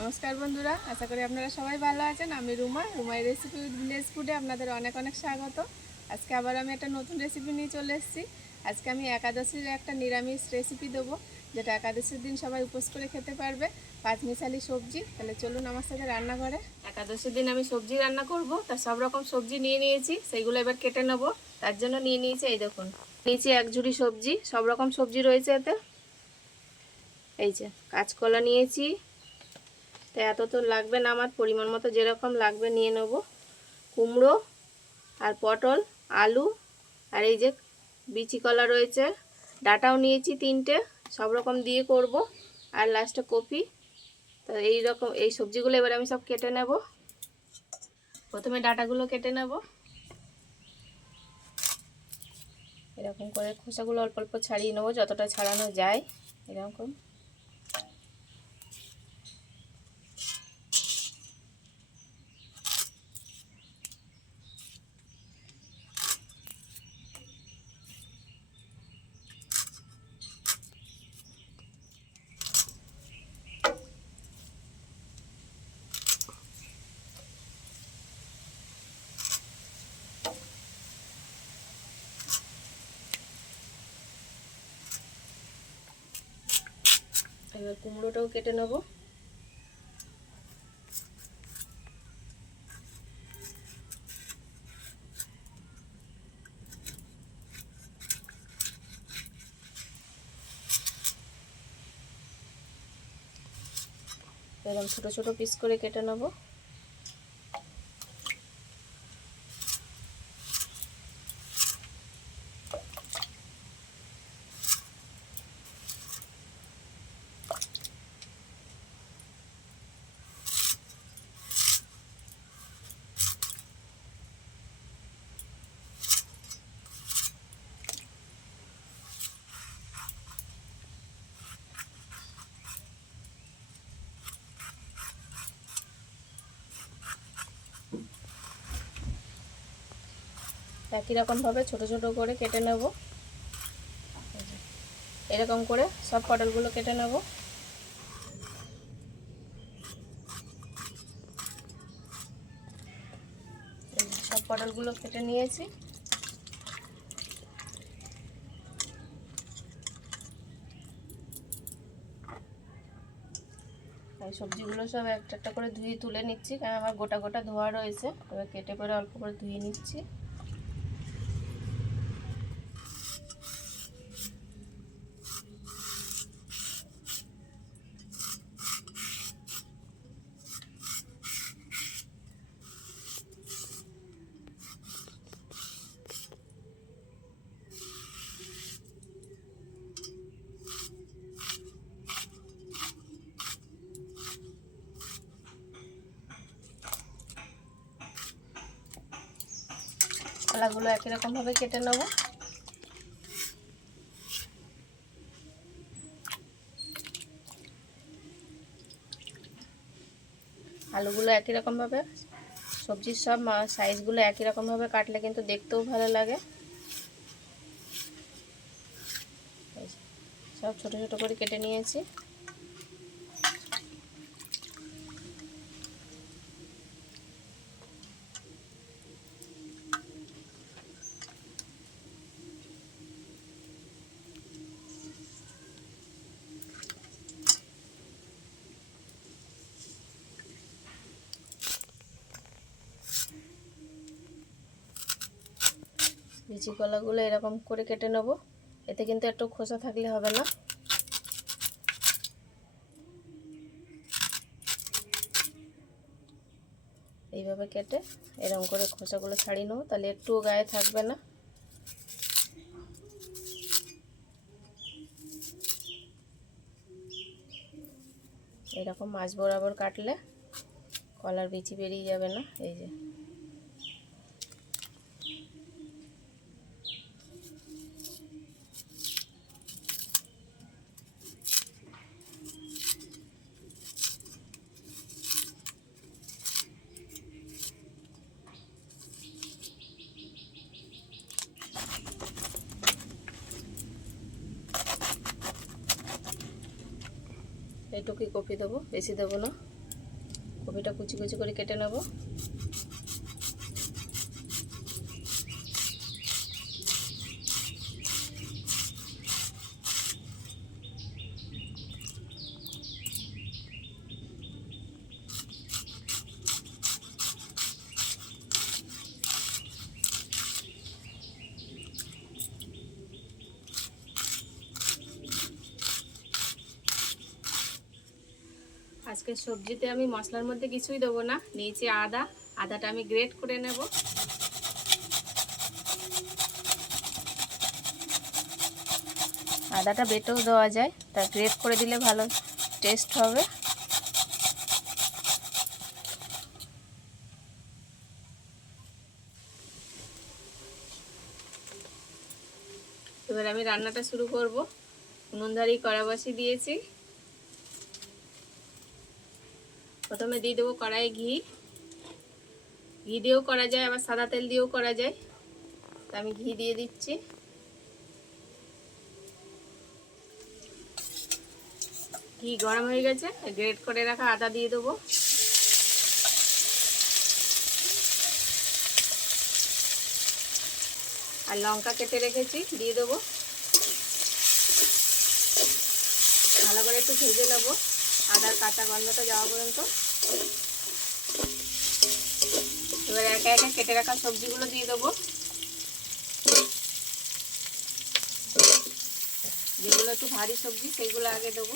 নমস্কার বন্ধুরা, আশা করি আপনারা সবাই ভালো আছেন। আমি রুমাই রেসিপি উইথ ভিলেজ ফুডে আপনাদের অনেক অনেক স্বাগত। আজকে আবার আমি একটা নতুন রেসিপি নিয়ে চলে এসেছি। আজকে আমি একাদশীর একটা নিরামিষ রেসিপি দেবো, যেটা একাদশীর দিন সবাই উপোস করে খেতে পারবে। পাঁচমিশালি সবজি। তাহলে চলুন আমার সাথে রান্নাঘরে। একাদশীর দিন আমি সবজি রান্না করব, তা সব রকম সবজি নিয়ে নিয়েছি, সেইগুলো এবার কেটে নেবো। তার জন্য নিয়ে নিয়েছি, এই দেখুন, নিয়েছি এক ঝুড়ি সবজি। সব রকম সবজি রয়েছে এতে। এই যে কাঁচকলা নিয়েছি, তো এত তো লাগবে না, আমার পরিমাণ মতো যেরকম লাগবে নিয়ে নেব। কুমড়ো আর পটল, আলু, আর এই যে বিচি কলা রয়েছে, ডাঁটাও নিয়েছি 3টে, সব রকম দিয়ে করব। আর লাস্টে কপি। তো এই রকম এই সবজিগুলো এবার আমি সব কেটে নেব। প্রথমে ডাঁটাগুলো কেটে নেব, এরকম করে খোসাগুলো অল্প অল্প ছাড়িয়ে নেবো, যতটা ছাড়ানো যায় এরকম। এবার কুমড়োটাও কেটে নেব। এরকম ছোট ছোট পিস করে কেটে নেব। একই রকমভাবে ছোট ছোট করে কেটে নেব। এরকম করে সব পটলগুলো কেটে নেব। সব পটলগুলো কেটে নিয়েছি। এই সবজিগুলো সব একটা একটা করে ধুয়ে তুলে নিচ্ছি, কারণ আমার গোটা গোটা ধোয়া রয়েছে। এবার কেটে করে অল্প করে ধুয়ে নিচ্ছি। কলাগুলো একই রকমভাবে কেটে নেব। আলুগুলো একই রকমভাবে, সবজির সব সাইজগুলো একই রকমভাবে কাটলে কিন্তু দেখতেও ভালো লাগে। সব ছোট ছোট করে কেটে নিয়েছি। বিচি কলাগুলো এরকম করে কেটে নেব। এতে কিন্তু একটু খোসা থাকলে হবে না। এইভাবে কেটে এরকম করে খোসাগুলো ছাড়িয়ে নেব, তাহলে একটু গায়ে থাকবে না। এরকম মাছ বরাবর কাটলে কলার বিচি বেরিয়ে যাবে না। এই যে এইটুকুই কপি দেবো, বেশি দেবো না। কপিটা কুচি কুচি করে কেটে নেব। আজকে সবজিতে আমি মশলার মধ্যে কিছুই দেবো না, নিয়েছি আদা। আদাটা আমি গ্রেট করে নেব। আদাটা বেটেও দেওয়া যায়, তা গ্রেট করে দিলে ভালো টেস্ট হবে। এবার আমি রান্নাটা শুরু করব। উনুনধারি কড়া বসিয়ে দিয়েছি। প্রথমে দিয়ে দেবো কড়াইয়ে ঘি। ঘি দিয়েও করা যায়, আবার সাদা তেল দিয়েও করা যায়, তা আমি ঘি দিয়ে দিচ্ছি। ঘি গরম হয়ে গেছে, গ্রেট করে রাখা আদা দিয়ে দেবো। আর লঙ্কা কেটে রেখেছি দিয়ে দেবো। ভালো করে একটু ভেজে নেব, আদার কাঁচা গন্ধটা যাওয়া পর্যন্ত। এবার একে একে কেটে রাখা সবজিগুলো দিয়ে দেবো। যেগুলো একটু ভারী সবজি সেইগুলো আগে দেবো।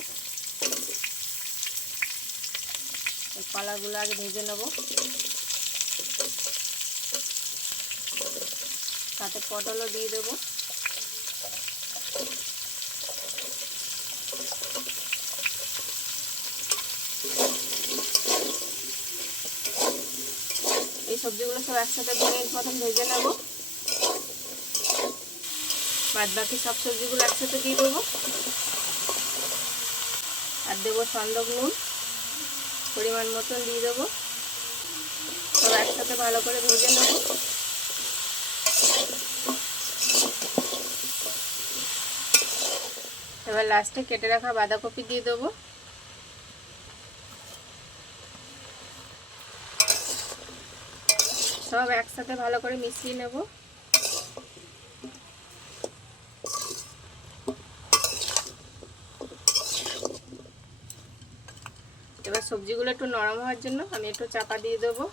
কলাগুলো আগে ভেজে নেব, সাথে পটলও দিয়ে দেবো। এই সবজিগুলো সব একসাথে প্রথম ভেজে নেব, বাদ বাকি সব সবজিগুলো একসাথে দিয়ে দেবো। আর দেবো সন্দক নুন পরিমাণ মতন দিয়ে দেবো। সব একসাথে ভালো করে ভেজে নেব। এবার লাস্টে কেটে রাখা বাঁধাকপি দিয়ে দেবো। সব একসাথে ভালো করে মিশিয়ে নেব। এবার সবজিগুলো একটু নরম হওয়ার জন্য আমি একটু চাপা দিয়ে দেবো।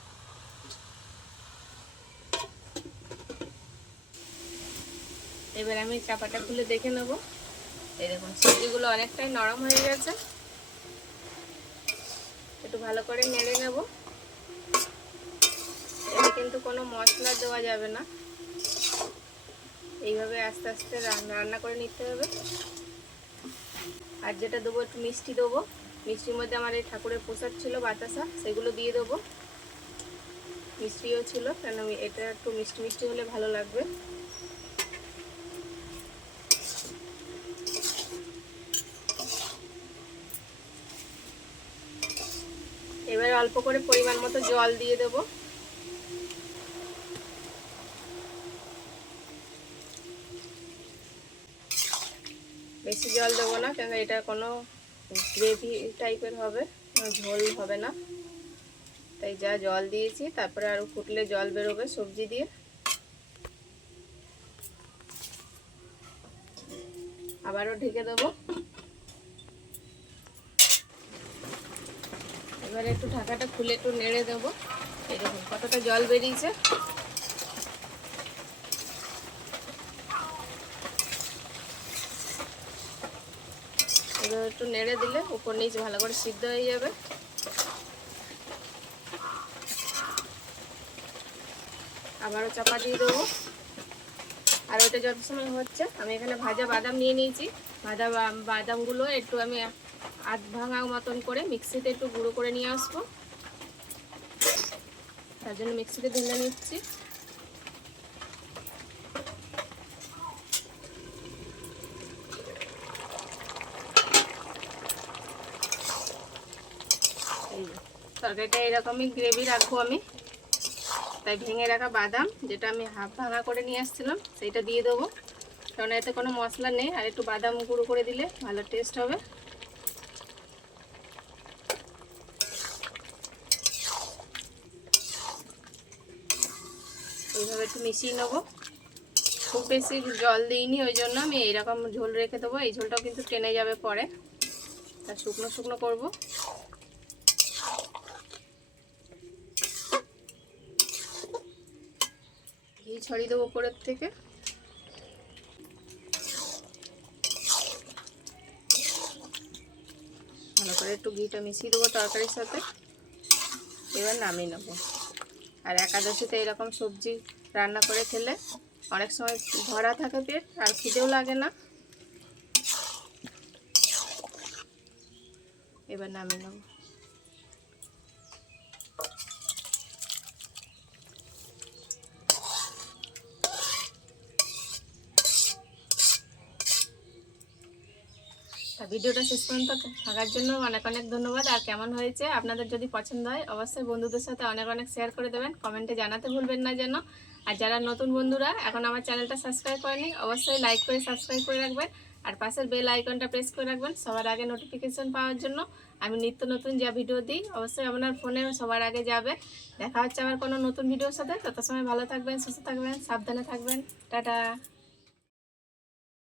এবার আমি চাপাটা খুলে দেখে নেব। এই দেখুন সবজিগুলো অনেকটাই নরম হয়ে গেছে। একটু ভালো করে নেড়ে নেব। এতে কিন্তু কোনো মশলা দেওয়া যাবে না, এইভাবে আস্তে আস্তে রান্না করে নিতে হবে। আর যেটা দেবো একটু মিষ্টি দেবো। মিষ্টির মধ্যে আমার এই ঠাকুরের প্রসাদ ছিল বাতাসা, সেগুলো দিয়ে দেবো। মিষ্টিও ছিল, কেন এটা একটু মিষ্টি মিষ্টি হলে ভালো লাগবে। এবার অল্প করে পরিমাণ মতো জল দিয়ে দেবো। বেশি জল দেবো না, কেন এটা কোনো গ্রেভি টাইপের হবে, ঝোল হবে না। তাই যা জল দিয়েছি, তারপরে আরও ফুটলে জল বেরোবে সবজি দিয়ে। আবারও ঢেকে দেবো। এবারে একটু ঢাকাটা খুলে একটু নেড়ে দেবো। এই দেখুন কতটা জল বেরিয়েছে। এবার একটু নেড়ে দিলে উপর নিচ ভালো করে সিদ্ধ হয়ে যাবে। আবারও চাপা দিয়ে দেবো। আর ওটা যত সময় হচ্ছে, আমি এখানে ভাজা বাদাম নিয়ে নিয়েছি। ভাজা বাদামগুলো একটু আমি আধ ভাঙা মতন করে মিক্সিতে একটু গুঁড়ো করে নিয়ে আসবো। তার জন্য মিক্সিতে ঢেলে নিচ্ছি। তরকারিটা এরকমই গ্রেভি রাখবো আমি। তাই ভেঙে রাখা বাদাম, যেটা আমি হাফ ভাঙা করে নিয়ে আসছিলাম, সেইটা দিয়ে দেবো। কারণ এতে কোনো মশলা নেই, আর একটু বাদাম গুঁড়ো করে দিলে ভালো টেস্ট হবে। একটু মিশিয়ে নেবো। খুব বেশি জল দিইনি, ওই জন্য আমি এইরকম ঝোল রেখে দেবো। এই ঝোলটাও কিন্তু টেনে যাবে পরে, তা শুকনো শুকনো করবো। ঘি ছড়িয়ে দেবো উপরের থেকে। ভালো করে একটু ঘিটা মিশিয়ে দেবো তরকারির সাথে। এবার নামিয়ে নেব। আর একাদশীতে এরকম সবজি রান্না করে খেলে অনেক সময় ভরা থাকে পেট আর খিদেও লাগে না। এবার নামিয়ে নেব। ভিডিওটা শেষ পর্যন্ত থাকার জন্য অনেক অনেক ধন্যবাদ। আর কেমন হয়েছে আপনাদের যদি পছন্দ হয় অবশ্যই বন্ধুদের সাথে অনেক অনেক শেয়ার করে দেবেন, কমেন্টে জানাতে ভুলবেন না যেন। আর যারা নতুন বন্ধুরা এখন আমার চ্যানেলটা সাবস্ক্রাইব করেনি অবশ্যই লাইক করে সাবস্ক্রাইব করে রাখবেন। আর পাশের বেল আইকনটা প্রেস করে রাখবেন সবার আগে নোটিফিকেশন পাওয়ার জন্য। আমি নিত্য নতুন যা ভিডিও দিই অবশ্যই আপনার ফোনে সবার আগে যাবে। দেখা হচ্ছে আবার কোনো নতুন ভিডিওর সাথে। তত সময় ভালো থাকবেন, সুস্থ থাকবেন, সাবধানে থাকবেন। টাটা।